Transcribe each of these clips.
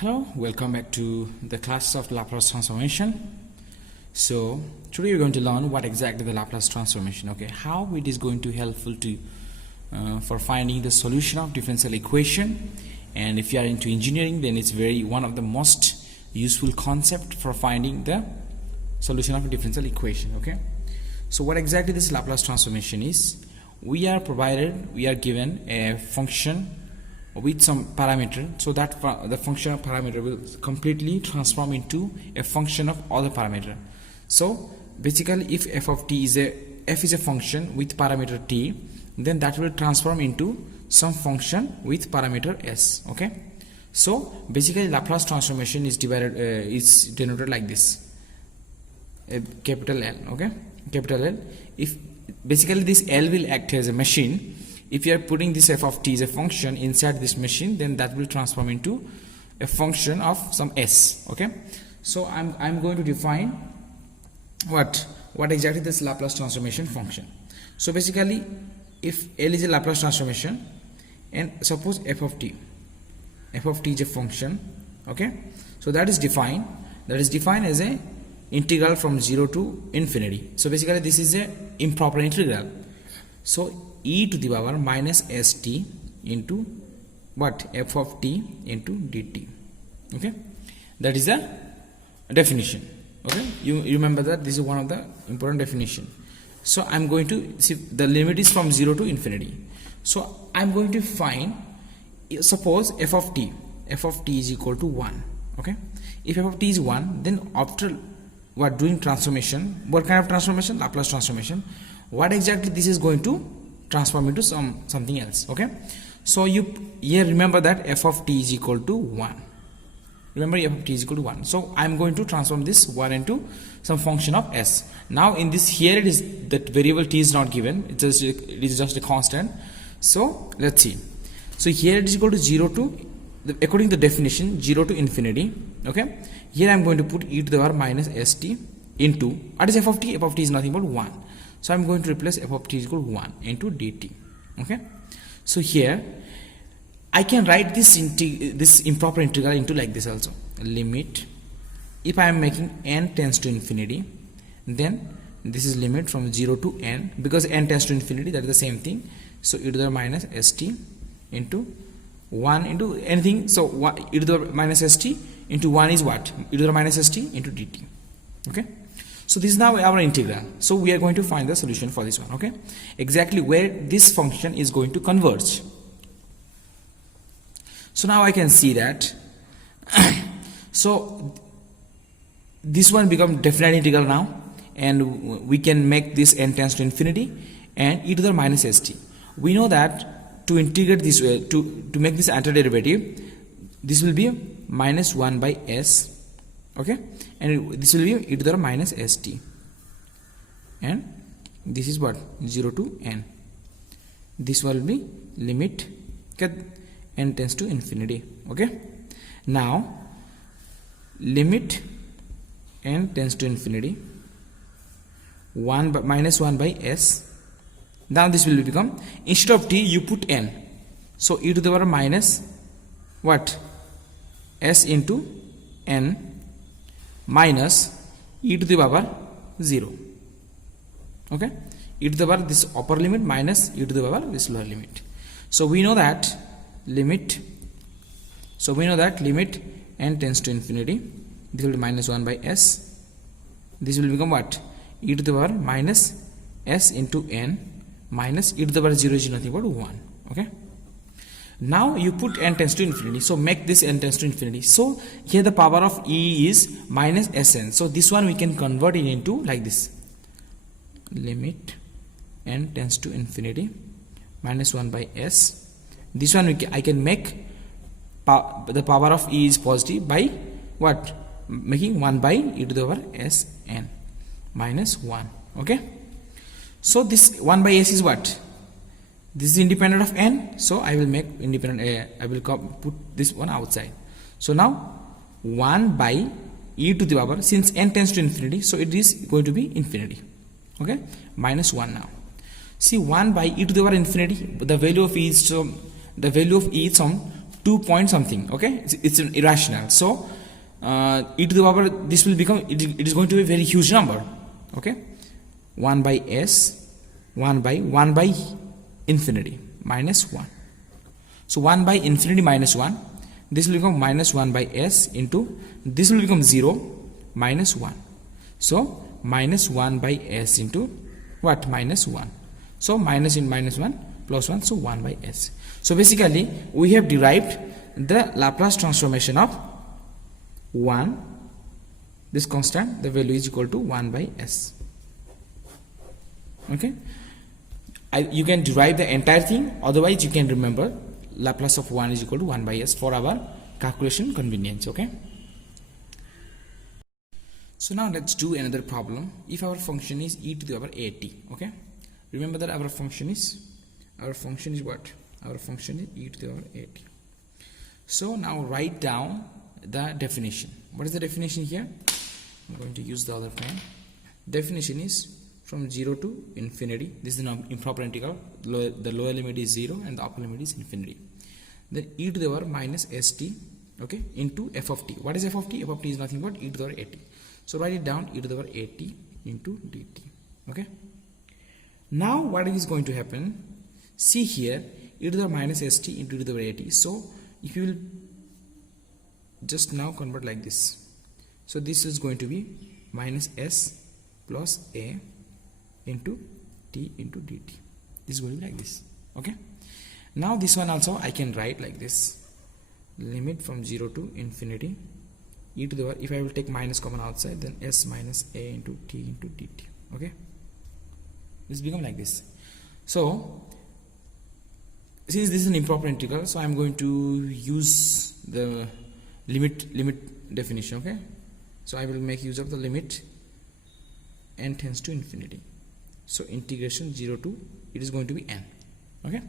Hello, welcome back to the class of Laplace transformation. So today we're going to learn what exactly the Laplace transformation, okay, how it is going to helpful to for finding the solution of differential equation. And if you are into engineering, then it's one of the most useful concept for finding the solution of a differential equation. Okay, so what exactly this Laplace transformation is? We are given a function with some parameter, so that the function of parameter will completely transform into a function of other parameter. So basically, if f is a function with parameter t, then that will transform into some function with parameter s. Okay, so basically Laplace transformation is denoted like this, a capital L. Okay, capital L. If basically this L will act as a machine. If you are putting this f of t as a function inside this machine, then that will transform into a function of some s. Okay, so I'm going to define what exactly this Laplace transformation function. So basically, if L is a Laplace transformation, and suppose f of t is a function, okay, so that is defined as a integral from 0 to infinity. So basically this is a improper integral. So e to the power minus st into what, f of t into dt. Okay, that is a definition. Okay, you remember that this is one of the important definition. So I'm going to see the limit is from 0 to infinity. So I'm going to find, suppose f of t is equal to 1. Okay, if f of t is 1, then after doing transformation, what kind of transformation? Laplace transformation. What exactly this is going to transform into something else. Okay, so you here remember that f of t is equal to 1. Remember, f of t is equal to 1. So I'm going to transform this 1 into some function of s. Now in this, here it is that variable t is not given, it is just a constant. So let's see. So here it is equal to 0 to, according to the definition, 0 to infinity. Okay, here I'm going to put e to the power minus st into, what is f of t? F of t is nothing but 1. So I'm going to replace f of t is equal to 1 into dt. Okay, so here I can write this improper integral into like this also. Limit, if I am making n tends to infinity, then this is limit from 0 to n, because n tends to infinity, that is the same thing. So e to the power minus st into 1 into anything. So e to the power minus st into 1 is what? E to the power minus st into dt. Okay, so this is now our integral. So we are going to find the solution for this one. Okay, exactly where this function is going to converge. So now I can see that so this one become definite integral now, and we can make this n tends to infinity and e to the minus st. We know that to integrate this way, to make this antiderivative, this will be minus 1 by s. Okay, and this will be e to the minus st, and this is what, 0 to n. This will be limit n tends to infinity. Okay, now limit n tends to infinity, minus 1 by s. Now this will become, instead of t you put n, so e to the power minus what, s into n minus e to the power 0. Okay, e to the power this upper limit minus e to the power this lower limit. So we know that limit n tends to infinity, this will be minus 1 by s. This will become what, e to the power minus s into n minus e to the power 0 is nothing but 1. Okay, now you put n tends to infinity, so make this n tends to infinity. So here the power of e is minus sn. So this one we can convert it into like this, limit n tends to infinity minus 1 by s. This one I can make the power of e is positive by what, making 1 by e to the power sn minus 1. Okay, so this 1 by s is what, this is independent of n, so I will make independent, I will put this one outside. So now 1 by e to the power, since n tends to infinity, so it is going to be infinity. Okay, minus 1 now. See, 1 by e to the power infinity, the value of e is some 2 point something. Okay, it's an irrational. So e to the power, this will become, it is going to be a very huge number. Okay, 1 by s, 1 by infinity minus 1. So 1 by infinity minus 1, this will become minus 1 by s into, this will become 0 minus 1. So minus 1 by s into what? Minus 1. So minus in minus 1 plus 1, so 1 by s. So basically we have derived the Laplace transformation of 1, this constant, the value is equal to 1 by s. Okay, you can derive the entire thing, otherwise you can remember Laplace of 1 is equal to 1 by s for our calculation convenience. Okay, so now let's do another problem. If our function is e to the power at, okay, remember that our function is what? Our function is e to the power at. So now write down the definition. What is the definition here? I'm going to use the other pen. Definition is from 0 to infinity. This is an improper integral. The lower limit is 0 and the upper limit is infinity. Then e to the power minus st, okay, into f of t. What is f of t? F of t is nothing but e to the power at. So write it down, e to the power at into dt. Okay. Now what is going to happen? See here, e to the power minus st into e to the power at. So if you will just now convert like this, so this is going to be minus s plus a into t into dt. This is going to be like this. Okay, now this one also I can write like this, limit from 0 to infinity e to the power, if I will take minus common outside, then s minus a into t into dt. Okay, this become like this. So since this is an improper integral, so I am going to use the limit definition. Okay, so I will make use of the limit n tends to infinity. So integration 0 to, it is going to be n. Okay,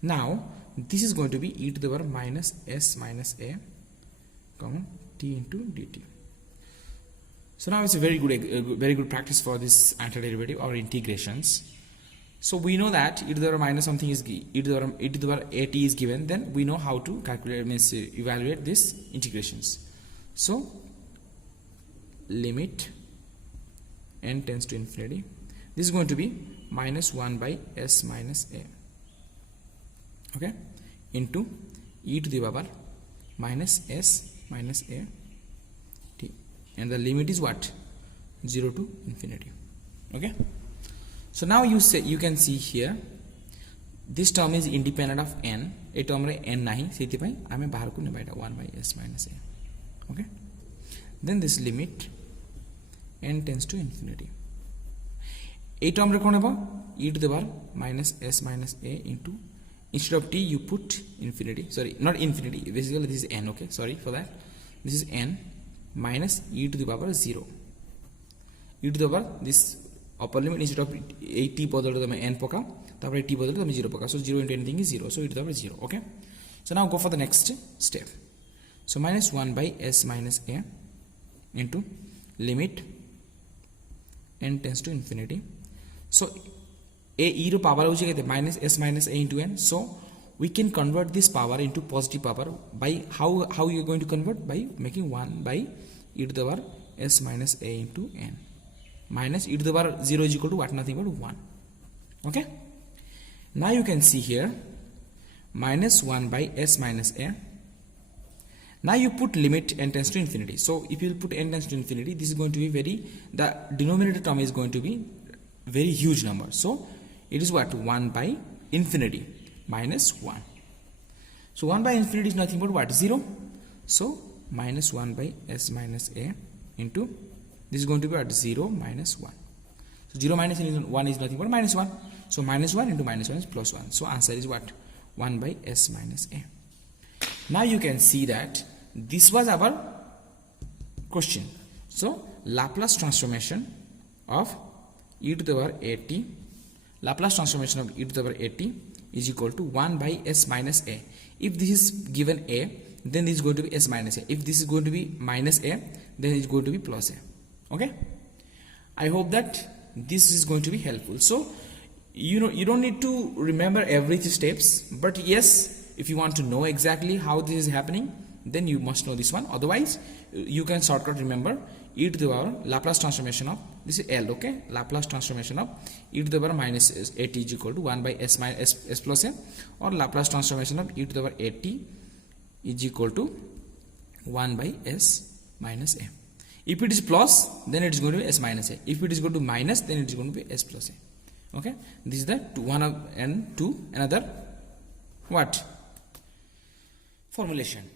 now this is going to be e to the power minus s minus a comma t into dt. So now it's a very good practice for this antiderivative or integrations. So we know that e to the power minus something is e to the power at is given, then we know how to calculate, means evaluate this integrations. So limit n tends to infinity, this is going to be minus 1 by s minus a, okay, into e to the power minus s minus a t, and the limit is what? 0 to infinity. Okay, so now you can see here this term is independent of n. A term re n nahi, sethi pai ame bahar ku neba eta 1 by s minus a. Okay, then this limit n tends to infinity, a term re kon heba e to the power minus s minus a into, instead of t you put infinity, sorry, not infinity, basically this is n. Okay, sorry for that, this is n minus e to the power 0, e to the power this upper limit, instead of a t বদলে তুমি n পকাও, তারপরে t বদলে তুমি 0 পকাও, so 0 into anything is 0, so e to the power 0. Okay, so now go for the next step. So minus 1 by s minus a into limit n tends to infinity. So a e ro power hoche kete minus s minus a into n. So we can convert this power into positive power by how you are going to convert? By making 1 by e to the power s minus a into n, minus e to the power 0 is equal to what? Nothing but 1. Okay, now you can see here minus 1 by s minus a. Now you put limit n tends to infinity. So if you put n tends to infinity, this is going to be the denominator term is going to be very huge number. So it is what? 1 by infinity minus 1. So 1 by infinity is nothing but what? 0. So minus 1 by s minus a into, this is going to be at 0 minus 1. So 0 minus 1 is nothing but minus 1. So minus 1 into minus 1 is plus 1. So answer is what? 1 by s minus a. Now you can see that this was our question. So Laplace transformation of e to the power at, Laplace transformation of e to the power at is equal to 1 by s minus a. If this is given a, then this is going to be s minus a. If this is going to be minus a, then it is going to be plus a. Okay, I hope that this is going to be helpful. So you don't need to remember every steps, but yes, if you want to know exactly how this is happening, then you must know this one. Otherwise you can shortcut remember e to the power Laplace transformation of this is L, okay, Laplace transformation of e to the power minus at is equal to 1 by s minus s plus a, or Laplace transformation of e to the power at is equal to 1 by s minus a. If it is plus, then it is going to be s minus a. If it is going to minus, then it is going to be s plus a. Okay, this is the one of and two another what formulation.